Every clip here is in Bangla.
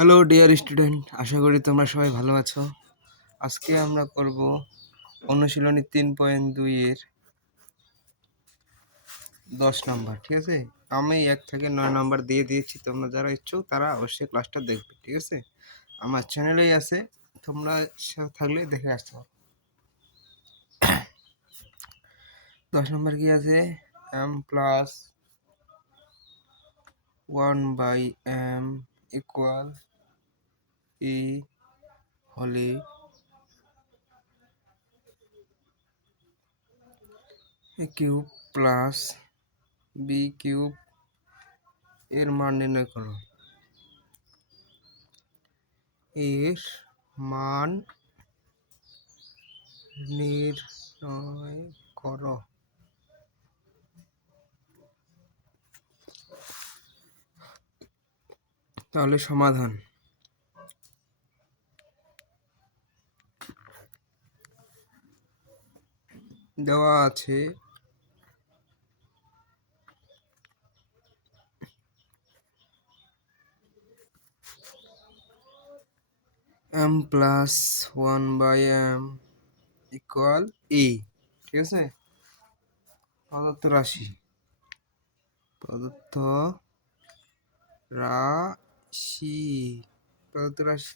হ্যালো ডিয়ার স্টুডেন্ট, আশা করি তোমরা সবাই ভালো আছো। আজকে আমরা করব অনুশীলনী 3.2 এর 10 নম্বর। ঠিক আছে, আমি 1 থেকে 9 নম্বর দিয়ে দিয়েছি। তোমরা যারা ইচ্ছুক তারা অবশ্যই ক্লাসটা দেখবে। ঠিক আছে, আমার চ্যানেলেই আছে, তোমরা থাকলে দেখে আসতে পারো। 10 নম্বর কি আছে? m plus 1/m equal e হলে a cube plus b cube এর মান নির্ণয় করো। এর মান নির্ণয় করো। তাহলে সমাধান দেওয়া আছে m plus 1/m equal e। ঠিক আছে, প্রদত্ত রাশি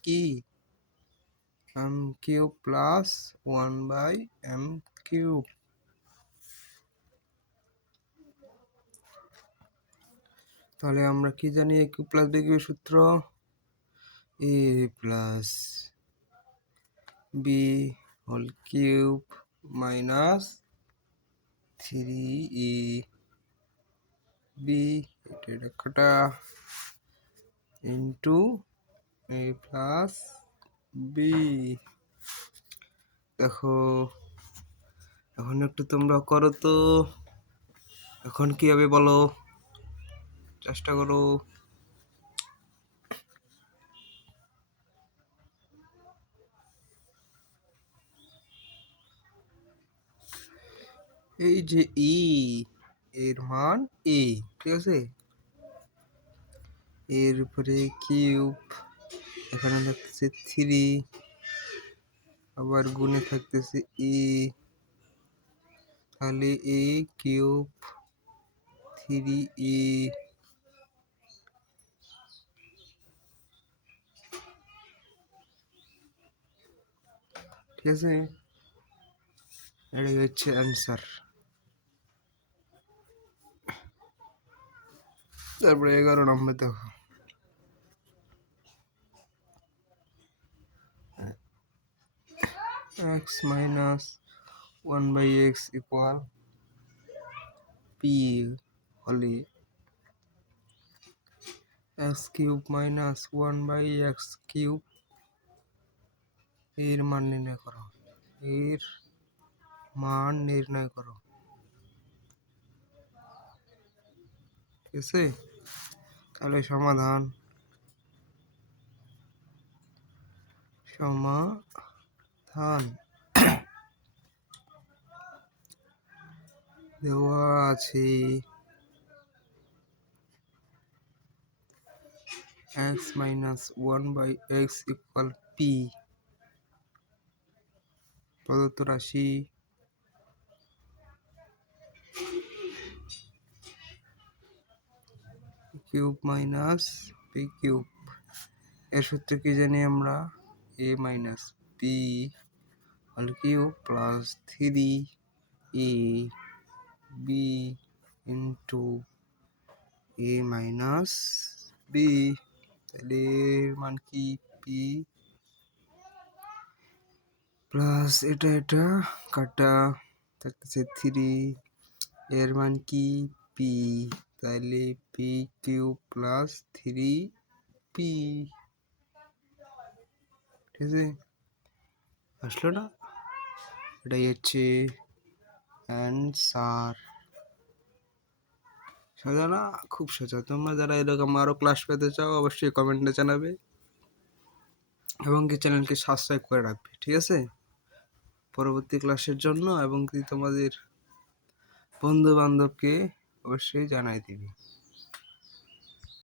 কি m cube plus 1/m cube. তাহলে আমরা কি জানি? a কিউব প্লাস b কিউবের সূত্র a plus b whole cube minus 3ab এটা কাটা ইন্টু a প্লাস b। দেখো, এখন একটু তোমরা করো তো। এখন কি হবে বলো, চেষ্টা করো। এই যে ই এর মান এ, ঠিক আছে, এর উপরে কিউব, এখানে থাকতেছে 3, আবার গুণে থাকতেছে ই, তাহলে এ কিউব 3e। ঠিক আছে, এটাই হচ্ছে অ্যান্সার। তারপরে 11 নম্বর দেখো, x minus 1/x equal p হলে x cube minus 1/x cube এর মান নির্ণয় করো। এর মান নির্ণয় করো। ঠিক আছে, তাহলে সমাধান দেওয়া আছে x minus 1/x equal p, প্রদত্ত রাশি কিউব মাইনাস p কিউব। এর সূত্র কি জানি আমরা? a minus p whole cube plus 3ab into a minus b। তাহলে এর মান কি? p প্লাস এটা কাটা থাকতেছে 3, এর মান কি? p, তাহলে p কিউব প্লাস 3p। ঠিক আছে, আসলো না? এটাই হচ্ছে অ্যান্সার। সোজা না? খুব সোজা। তোমরা যারা এরকম আরো ক্লাস পেতে চাও অবশ্যই কমেন্টে জানাবে এবং কি চ্যানেলকে সাবস্ক্রাইব করে রাখবে। ঠিক আছে, পরবর্তী ক্লাসের জন্য, এবং কি তোমাদের বন্ধু বান্ধবকে অবশ্যই জানাই দিবে।